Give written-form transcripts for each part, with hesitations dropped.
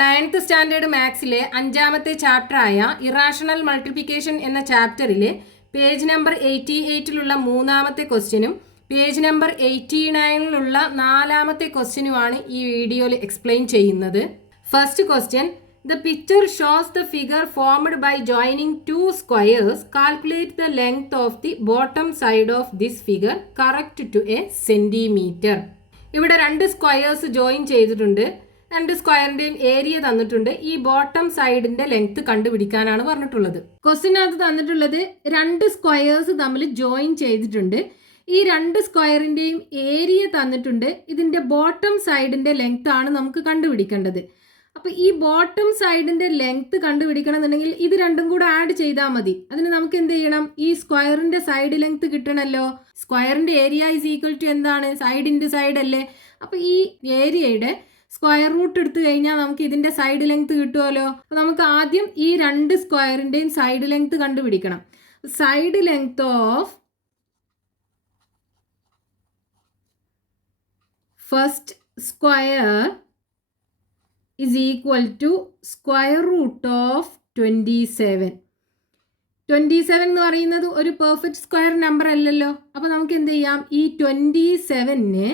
9th standard മാത്സിലെ 5ാമത്തെ ചാപ്റ്ററായ irrational multiplication എന്ന ചാപ്റ്ററിലെ page number 88ലുള്ള 3ാമത്തെ ക്വസ്റ്റ്യനും page number 89ലുള്ള 4ാമത്തെ ക്വസ്റ്റ്യനുമാണ് ഈ വീഡിയോയിൽ എക്സ്പ്ലെയിൻ ചെയ്യുന്നത്. First question, the picture shows the figure formed by joining two squares. Calculate the length of the bottom side of this figure correct to a centimeter. ഇവിടെ രണ്ട് squares join ചെയ്തിട്ടുണ്ട്. രണ്ട് സ്ക്വയറിന്റെയും area തന്നിട്ടുണ്ട്. ഈ bottom സൈഡിന്റെ length കണ്ടുപിടിക്കാനാണ് പറഞ്ഞിട്ടുള്ളത്. ക്വസ്റ്റിനകത്ത് തന്നിട്ടുള്ളത് രണ്ട് squares തമ്മിൽ ജോയിൻ ചെയ്തിട്ടുണ്ട്. ഈ രണ്ട് സ്ക്വയറിന്റെയും ഏരിയ തന്നിട്ടുണ്ട്. ഇതിന്റെ ബോട്ടം സൈഡിന്റെ ലെങ്ത് ആണ് നമുക്ക് കണ്ടുപിടിക്കേണ്ടത്. അപ്പൊ ഈ ബോട്ടം സൈഡിന്റെ ലെങ്ത് കണ്ടുപിടിക്കണം എന്നുണ്ടെങ്കിൽ ഇത് രണ്ടും കൂടെ ആഡ് ചെയ്താൽ മതി. അതിന് നമുക്ക് എന്ത് ചെയ്യണം? ഈ സ്ക്വയറിന്റെ സൈഡ് ലെങ്ത് കിട്ടണമല്ലോ. സ്ക്വയറിന്റെ ഏരിയ ഈസ് ഈക്വൽ ടു എന്താണ്? സൈഡ് ഇൻറ്റു സൈഡ് അല്ലേ. അപ്പൊ ഈ ഏരിയയുടെ സ്ക്വയർ റൂട്ട് എടുത്തു കഴിഞ്ഞാൽ നമുക്ക് ഇതിന്റെ സൈഡ് ലെങ്ത് കിട്ടുമല്ലോ. അപ്പൊ നമുക്ക് ആദ്യം ഈ രണ്ട് സ്ക്വയറിന്റെയും സൈഡ് ലെങ്ത് കണ്ടുപിടിക്കണം. Side length of first square is equal to square root of 27. 27 എന്ന് പറയുന്നത് ഒരു പെർഫെക്റ്റ് സ്ക്വയർ നമ്പർ അല്ലല്ലോ. അപ്പോൾ നമുക്ക് എന്ത് ചെയ്യാം? ഈ 27നെ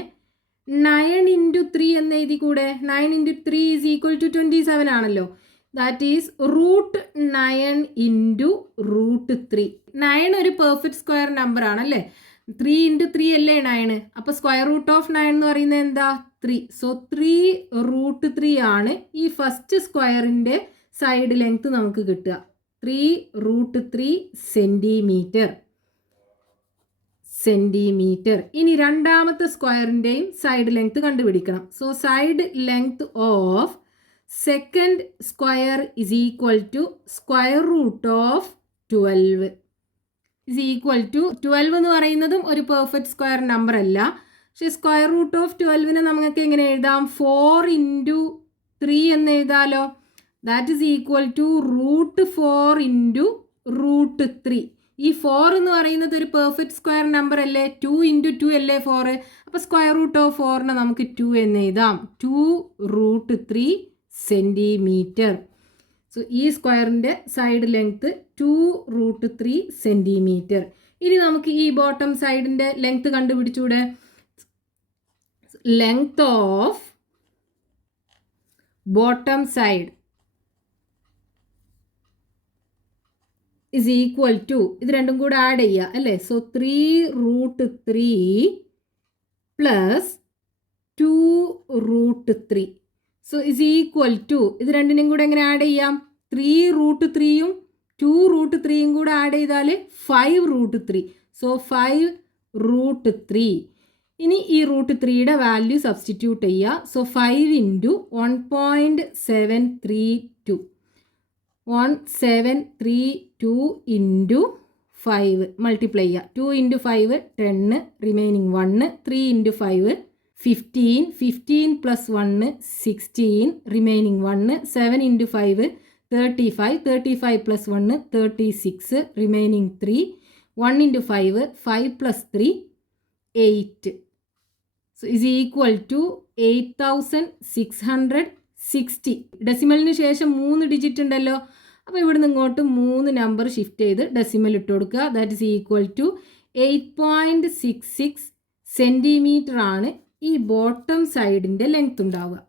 9 into 3 എന്ന് എഴുതി കൂടെ. 9 into 3 is equal to 27 ആണല്ലോ. That is root 9 into root 3. 9 ഒരു പെർഫെക്റ്റ് സ്ക്വയർ നമ്പർ ആണല്ലേ. 3 into 3 അല്ലേ 9. അപ്പോൾ സ്ക്വയർ റൂട്ട് ഓഫ് 9 എന്ന് പറയുന്നത് എന്താ? 3. സോ 3 റൂട്ട് 3 ആണ് ഈ ഫസ്റ്റ് സ്ക്വയറിൻ്റെ സൈഡ് ലെങ്ത് നമുക്ക് കിട്ടുക. 3 റൂട്ട് 3 സെൻറ്റിമീറ്റർ. ഇനി രണ്ടാമത്തെ സ്ക്വയറിൻ്റെയും സൈഡ് ലെങ്ത് കണ്ടുപിടിക്കണം. So side length of second square is equal to square root of 12 is equal to 12 എന്ന് പറയുന്നതും ഒരു പെർഫെക്റ്റ് സ്ക്വയർ നമ്പർ അല്ല. പക്ഷേ സ്ക്വയർ റൂട്ട് ഓഫ് 12നെ നമുക്ക് എങ്ങനെ എഴുതാം? 4 into 3 എന്ന് എഴുതാലോ. That is equal to root 4 into root 3. ഈ 4 എന്ന് പറയുന്നത് ഒരു പെർഫെക്റ്റ് സ്ക്വയർ നമ്പർ അല്ലേ. 2 into 2 അല്ലേ 4. അപ്പോൾ സ്ക്വയർ റൂട്ട് ഓഫ് 4നെ നമുക്ക് 2 എന്ന് എഴുതാം. 2 റൂട്ട് 3 സെൻറ്റിമീറ്റർ. സോ ഈ സ്ക്വയറിൻ്റെ സൈഡ് ലെങ്ത് 2 റൂട്ട് 3 സെൻറ്റിമീറ്റർ. ഇനി നമുക്ക് ഈ ബോട്ടം സൈഡിൻ്റെ ലെങ്ത് കണ്ടുപിടിച്ചൂടെ? Length of bottom side is equal to, ഇത് രണ്ടും കൂടെ ആഡ് ചെയ്യുക അല്ലേ. So 3 root 3 plus 2 root 3. So is equal to, ഇത് രണ്ടിനും കൂടെ എങ്ങനെ ആഡ് ചെയ്യാം? 3 റൂട്ട് 3യും 2 റൂട്ട് 3യും കൂടെ ആഡ് ചെയ്താൽ 5 റൂട്ട് 3. So 5 root 3. ഇനി ഈ റൂട്ട് 3യുടെ വാല്യൂ സബ്സ്റ്റിറ്റ്യൂട്ട് ചെയ്യുക. So 5 into 1.732. 1732 ഇൻറ്റു 5 മൾട്ടിപ്ലൈ ചെയ്യുക. 2 into 5 10, remaining 1. 3 into 5 15. 15 plus 1 16, remaining 1. 7 into 5 35. 35 plus 1 36, remaining 3. 1 into 5 5 plus 3 8. So is equal to 8660. ഡെസിമലിന് ശേഷം 3 ഡിജിറ്റ് ഉണ്ടല്ലോ. അപ്പോൾ ഇവിടുന്ന് ഇങ്ങോട്ട് 3 നമ്പർ ഷിഫ്റ്റ് ചെയ്ത് ഡെസിമൽ ഇട്ട് കൊടുക്കുക. That is equal to 8.66 centimetre ആണ് ഈ ബോട്ടം സൈഡിൻ്റെ ലെങ്ത് ഉണ്ടാവുക.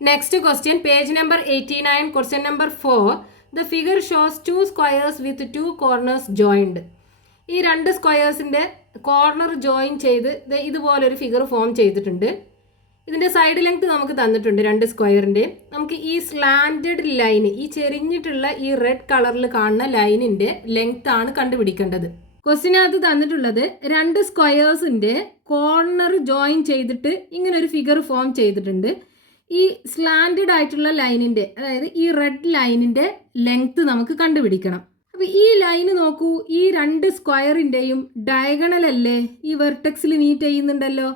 Next question, page number 89, question number 4. The figure shows 2 squares with 2 corners joined. ഈ രണ്ട് സ്ക്വയേഴ്സിൻ്റെ കോർണർ ജോയിൻ ചെയ്ത് ഇതുപോലൊരു ഫിഗർ ഫോം ചെയ്തിട്ടുണ്ട്. ഇതിൻ്റെ സൈഡ് ലെങ്ത് നമുക്ക് തന്നിട്ടുണ്ട് രണ്ട് സ്ക്വയറിൻ്റെ. നമുക്ക് ഈ സ്ലാൻഡഡ് ലൈൻ, ഈ ചെരിഞ്ഞിട്ടുള്ള ഈ റെഡ് കളറിൽ കാണുന്ന ലൈനിൻ്റെ ലെങ്ത് ആണ് കണ്ടുപിടിക്കേണ്ടത്. ക്വസ്റ്റിനകത്ത് തന്നിട്ടുള്ളത് രണ്ട് സ്ക്വയേഴ്സിൻ്റെ കോർണർ ജോയിൻ ചെയ്തിട്ട് ഇങ്ങനെ ഒരു ഫിഗർ ഫോം ചെയ്തിട്ടുണ്ട്. ഈ സ്ലാൻഡഡ് ആയിട്ടുള്ള ലൈനിൻ്റെ, അതായത് ഈ റെഡ് ലൈനിൻ്റെ ലെങ്ത് നമുക്ക് കണ്ടുപിടിക്കണം. അപ്പോൾ ഈ ലൈന് നോക്കൂ, ഈ രണ്ട് സ്ക്വയറിൻ്റെയും ഡയഗണൽ അല്ലേ ഈ വെർട്ടെക്സിൽ മീറ്റ് ചെയ്യുന്നുണ്ടല്ലോ,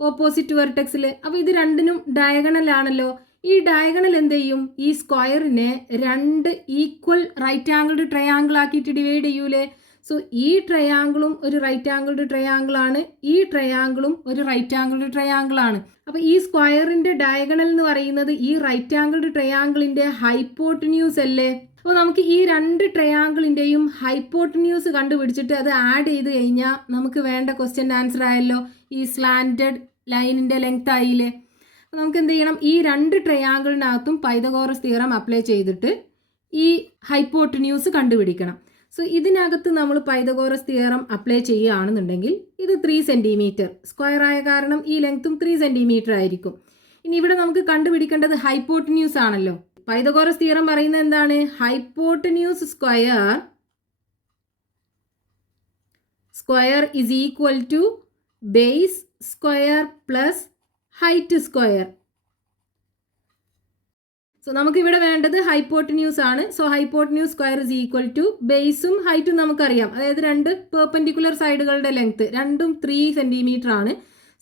ഓപ്പോസിറ്റ് വെർട്ടെക്സിൽ. അപ്പോൾ ഇത് രണ്ടിനും ഡയഗണൽ ആണല്ലോ. ഈ ഡയഗണൽ എന്ത് ചെയ്യും? ഈ സ്ക്വയറിനെ രണ്ട് ഈക്വൽ റൈറ്റ് ആംഗിൾഡ് ട്രയാങ്കിൾ ആക്കിയിട്ട് ഡിവൈഡ് ചെയ്യൂലേ. സോ ഈ ട്രയാങ്കിളും ഒരു റൈറ്റ് ആംഗിൾഡ് ട്രയാങ്കിൾ ആണ്, ഈ ട്രയാങ്കിളും ഒരു റൈറ്റ് ആംഗിൾഡ് ട്രയാങ്കിൾ ആണ്. അപ്പോൾ ഈ സ്ക്വയറിന്റെ ഡയഗണൽ എന്ന് പറയുന്നത് ഈ റൈറ്റ് ആംഗിൾഡ് ട്രയാങ്കിളിന്റെ ഹൈപ്പോട്ടന്യൂസ് അല്ലേ? അപ്പോൾ നമുക്ക് ഈ രണ്ട് ട്രയാങ്കിളിൻ്റെയും ഹൈപ്പോട്ടന്യൂസ് കണ്ടുപിടിച്ചിട്ട് അത് ആഡ് ചെയ്ത് കഴിഞ്ഞാൽ നമുക്ക് വേണ്ട ക്വസ്റ്റ്യൻ ആൻസർ ആയല്ലോ. ഈ സ്ലാൻഡഡ് ലൈനിൻ്റെ ലെങ്ത് ആയില്ലേ. അപ്പോൾ നമുക്ക് എന്ത് ചെയ്യണം, ഈ രണ്ട് ട്രയാങ്കിളിനകത്തും പൈതഗോറസ് തിയറം അപ്ലൈ ചെയ്തിട്ട് ഈ ഹൈപ്പോട്ടന്യൂസ് കണ്ടുപിടിക്കണം. സോ ഇതിനകത്ത് നമ്മൾ പൈതഗോറസ് തിയറം അപ്ലൈ ചെയ്യുകയാണെന്നുണ്ടെങ്കിൽ ഇത് 3 സെൻറ്റിമീറ്റർ, സ്ക്വയർ ആയ കാരണം ഈ ലെങ്ത്തും 3 സെൻറ്റിമീറ്റർ ആയിരിക്കും. ഇനി ഇവിടെ നമുക്ക് കണ്ടുപിടിക്കേണ്ടത് ഹൈപ്പോട്ടന്യൂസ് ആണല്ലോ. പൈതഗോറസ് തിയറം പറയുന്നത് എന്താണ്? Hypotenuse square is equal to base square plus height square. So നമുക്കിവിടെ വേണ്ടത് ഹൈപ്പോട്ടന്യൂസ് ആണ്. So hypotenuse square is equal to ബേസും ഹൈറ്റും നമുക്കറിയാം, അതായത് രണ്ട് പെർപെൻഡിക്കുലർ സൈഡുകളുടെ ലെങ്ത് രണ്ടും 3 സെൻറ്റിമീറ്റർ ആണ്.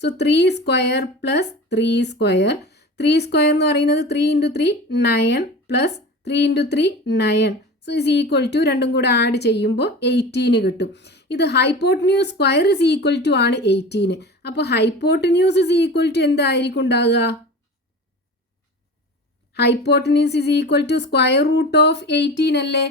So 3 square plus 3 square. 3 square എന്ന് പറയുന്നത് 3 × 3 9 plus 3 × 3 9. So is equal to രണ്ടും കൂടെ ആഡ് ചെയ്യുമ്പോൾ 18 കിട്ടും. ഇത് hypotenuse square is equal to ആണ് 18. അപ്പോൾ ഹൈപ്പോട്ടന്യൂസ് ഇസ് ഈക്വൽ ടു എന്തായിരിക്കും ഉണ്ടാകുക? Hypotenuse is equal to square root of 18 അല്ലേ?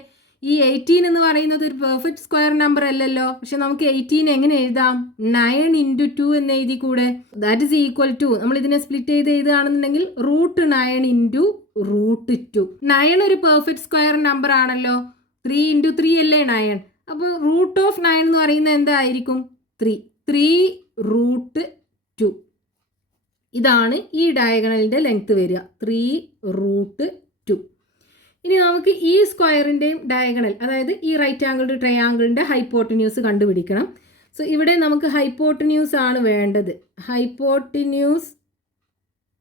ഈ 18 എന്ന് പറയുന്നത് ഒരു പെർഫെക്റ്റ് സ്ക്വയർ നമ്പർ അല്ലല്ലോ. പക്ഷെ നമുക്ക് 18 എങ്ങനെ എഴുതാം? 9 × 2 എന്ന് എഴുതി കൂടെ. ദാറ്റ് ഇസ് ഈക്വൽ ടു, നമ്മൾ ഇതിനെ സ്പ്ലിറ്റ് ചെയ്ത് എഴുതുകയാണെന്നുണ്ടെങ്കിൽ √9 × √2. 9 ഒരു പെർഫെക്റ്റ് സ്ക്വയർ നമ്പർ ആണല്ലോ. 3 × 3 അല്ലേ 9. അപ്പോൾ √9 എന്ന് പറയുന്നത് എന്തായിരിക്കും? 3 √2. ഇതാണ് ഈ ഡയഗണലിൻ്റെ ലെങ്ത് വരിക, 3 √2. ഇനി നമുക്ക് ഈ സ്ക്വയറിൻ്റെയും ഡയഗണൽ, അതായത് ഈ റൈറ്റ് ആംഗിൾഡ് ട്രയാങ്കിളിൻ്റെ ഹൈപ്പോട്ടന്യൂസ് കണ്ടുപിടിക്കണം. സോ ഇവിടെ നമുക്ക് ഹൈപ്പോട്ടന്യൂസ് ആണ് വേണ്ടത്. ഹൈപ്പോട്ടന്യൂസ്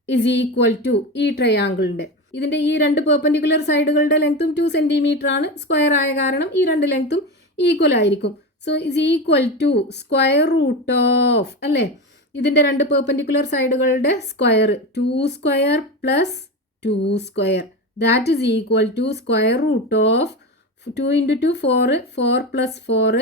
ഇസ് ഈക്വൽ ടു ഈ ട്രയാങ്കിളിൻ്റെ, ഇതിൻ്റെ ഈ രണ്ട് പെർപെൻഡിക്കുലർ സൈഡുകളുടെ ലെങ്ത്തും 2 സെൻറ്റിമീറ്റർ ആണ്. സ്ക്വയർ ആയ കാരണം ഈ രണ്ട് ലെങ്ത്തും ഈക്വൽ ആയിരിക്കും. So is equal to square root of, അല്ലേ, ഇതിൻ്റെ രണ്ട് പെർപെൻഡിക്കുലർ സൈഡുകളുടെ square 2 square plus 2 square. That is equal to square root of 2 × 2 4, 4 + 4,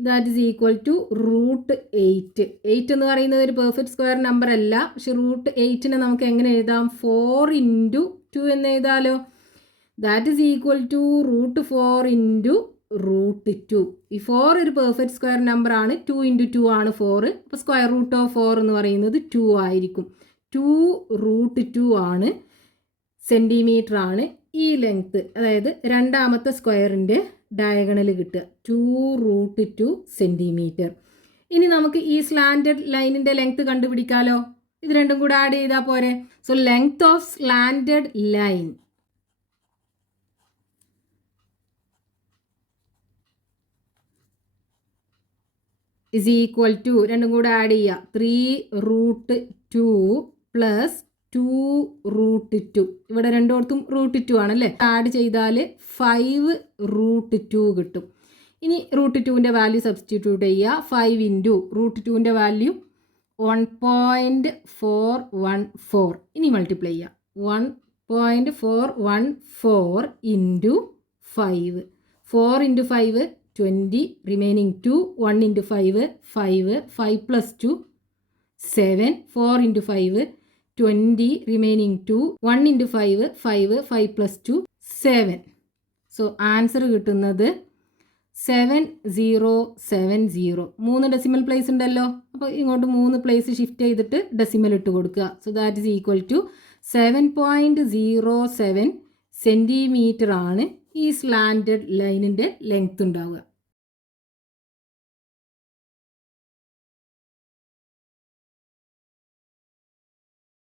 that is equal to √8. 8 എന്ന് പറയുന്നത് ഒരു പെർഫെക്റ്റ് സ്ക്വയർ നമ്പർ അല്ല. പക്ഷെ √8നെ നമുക്ക് എങ്ങനെ എഴുതാം? 4 × 2 എന്ന് എഴുതാലോ. That is equal to √4 × √2. ഈ 4 ഒരു പെർഫെക്റ്റ് സ്ക്വയർ നമ്പർ ആണ്. 2 × 2 ആണ് 4. അപ്പോൾ സ്ക്വയർ റൂട്ട് ഓഫ് 4 എന്ന് പറയുന്നത് 2 ആയിരിക്കും. 2 √2 ആണ്, സെൻറ്റിമീറ്റർ ആണ് ഈ ലെങ്ത്ത്, അതായത് രണ്ടാമത്തെ സ്ക്വയറിൻ്റെ ഡയഗണൽ കിട്ടുക 2 √2 സെൻറ്റിമീറ്റർ. ഇനി നമുക്ക് ഈ സ്ലാൻഡഡ് ലൈനിൻ്റെ ലെങ്ത്ത് കണ്ടുപിടിക്കാമല്ലോ. ഇത് രണ്ടും കൂടെ ആഡ് ചെയ്താൽ പോരെ. So length of slanted line is equal to, രണ്ടും കൂടെ ആഡ് ചെയ്യുക, 3 √2 പ്ലസ് 2 √2. ഇവിടെ രണ്ടോടത്തും √2 ആണല്ലേ. ആഡ് ചെയ്താൽ 5 √2 കിട്ടും. ഇനി √2ൻ്റെ വാല്യൂ സബ്സ്റ്റിറ്റ്യൂട്ട് ചെയ്യുക. 5 × √2ൻ്റെ വാല്യൂ 1.414. ഇനി മൾട്ടിപ്ലൈ ചെയ്യുക. 1.414 × 5. 4 × 5 20, remaining 2, 1 × 5 5, 5 + 2 7, 4 × 5 20, remaining 2, 1 × 5 5, 5 + 2 7. സോ ആൻസർ കിട്ടുന്നത് 7070. 3 ഡെസിമൽ പ്ലേസ് ഉണ്ടല്ലോ. അപ്പോൾ ഇങ്ങോട്ട് 3 പ്ലേസ് ഷിഫ്റ്റ് ചെയ്തിട്ട് ഡെസിമൽ ഇട്ട് കൊടുക്കുക. So that is equal to 7.07 centimetre ആണ് ഈ സ്ലാൻഡഡ് ലൈനിൻ്റെ ലെങ്ത് ഉണ്ടാവുക.